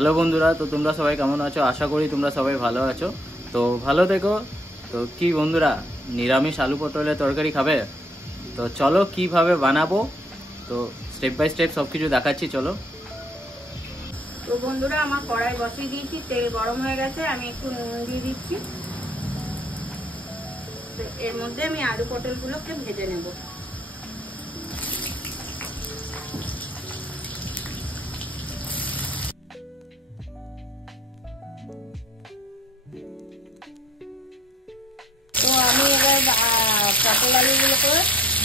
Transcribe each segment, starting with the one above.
Hello বন্ধুরা, তো তোমরা সবাই কেমন আছো? আশা করি তোমরা সবাই ভালো আছো। তো ভালো থেকো। তো কি বন্ধুরা, নিরামিষ আলু পটলের তরকারি খাবে? তো চলো কিভাবে বানাবো, তো স্টেপ বাই স্টেপ সব কিছু দেখাচ্ছি, চলো। তো বন্ধুরা, আমার কড়াই বসিয়ে দিয়েছি, তেল গরম হয়ে গেছে, আমি একটু নুন দিয়ে দিচ্ছি। তো এর মধ্যে আমি আলু পটলগুলোকে ভেজে নেব। তো আমি এবার পটল আলুগুলোকে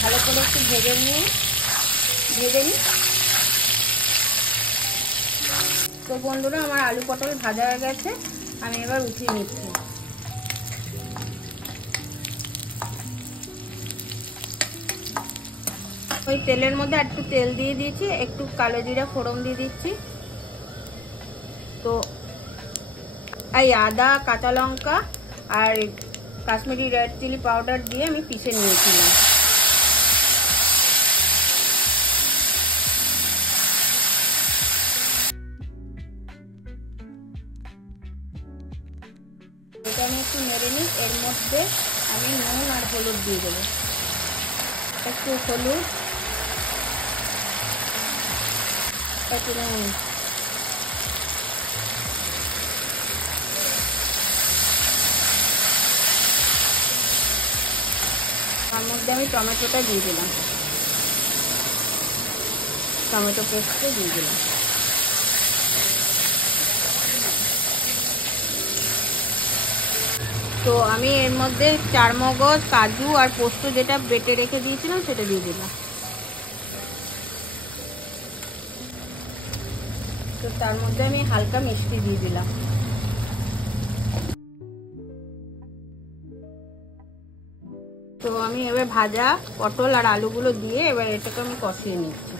ভালো করে একটু ভেজে নিই। তো বন্ধুরা, আমার আলু পটল ভাজা হয়ে গেছে, আমি এবার উঠিয়ে নিচ্ছি। ওই তেলের মধ্যে একটু তেল দিয়ে দিয়েছি, একটু কালো জিরা ফোড়ন দিয়ে দিচ্ছি। তো এই আদা, কাঁচা লঙ্কা আর কাশ্মীরি রেড চিলি পাউডার দিয়ে আমি পিষে নিয়েছিলাম। এটা আমি একটু নেড়ে নিই। এর মধ্যে আমি নুন আর হলুদ দিয়ে দেবো। একটু হলুদ, একটু নুন, তার মধ্যে আমি টমেটোটা দিয়ে দিলাম, টমেটো পেস্টটা দিয়ে দিলাম। তো আমি এর মধ্যে চারমগজ, কাজু আর পোস্ত যেটা বেটে রেখে দিয়েছিলাম সেটা দিয়ে দিলাম। তো তার মধ্যে আমি হালকা মিষ্টি দিয়ে দিলাম। তো আমি এবার ভাজা পটল আর আলুগুলো দিয়ে এবার এটাকে আমি কষিয়ে নিচ্ছি।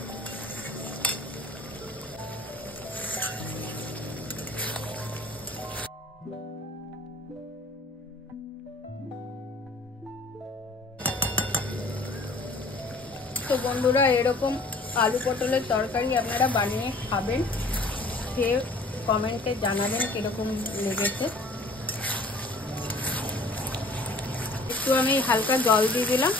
তো বন্ধুরা, এরকম আলু পটলের তরকারি আপনারা বানিয়ে খাবেন, খেয়ে কমেন্টে জানাবেন কিরকম লেগেছে। একটু আমি হালকা জল দিয়ে দিলাম।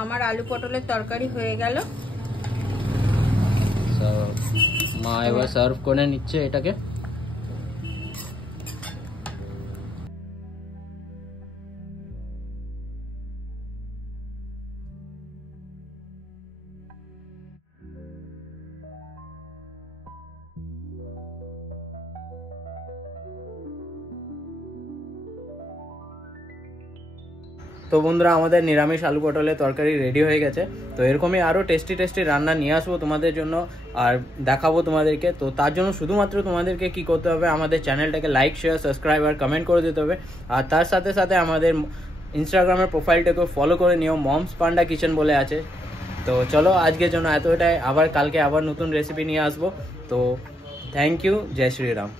আমার আলু পটলের তরকারি হয়ে গেল। মা এবার সার্ভ করে নিচ্ছে এটাকে। তো বন্ধুরা, আমাদের নিরামিষ আলু পটলের তরকারি রেডি হয়ে গেছে। তো এরকমই আরও টেস্টি টেস্টি রান্না নিয়ে আসবো তোমাদের জন্য আর দেখাবো তোমাদেরকে। তো তার জন্য শুধুমাত্র তোমাদেরকে কি করতে হবে, আমাদের চ্যানেলটাকে লাইক, শেয়ার, সাবস্ক্রাইব আর কমেন্ট করে দিতে হবে। আর তার সাথে সাথে আমাদের ইনস্টাগ্রামের প্রোফাইলটাকেও ফলো করে নিও, মমস পান্ডা কিচেন বলে আছে। তো চলো, আজকের জন্য এতটাই। আবার কালকে আবার নতুন রেসিপি নিয়ে আসবো। তো থ্যাংক ইউ, জয় শ্রীরাম।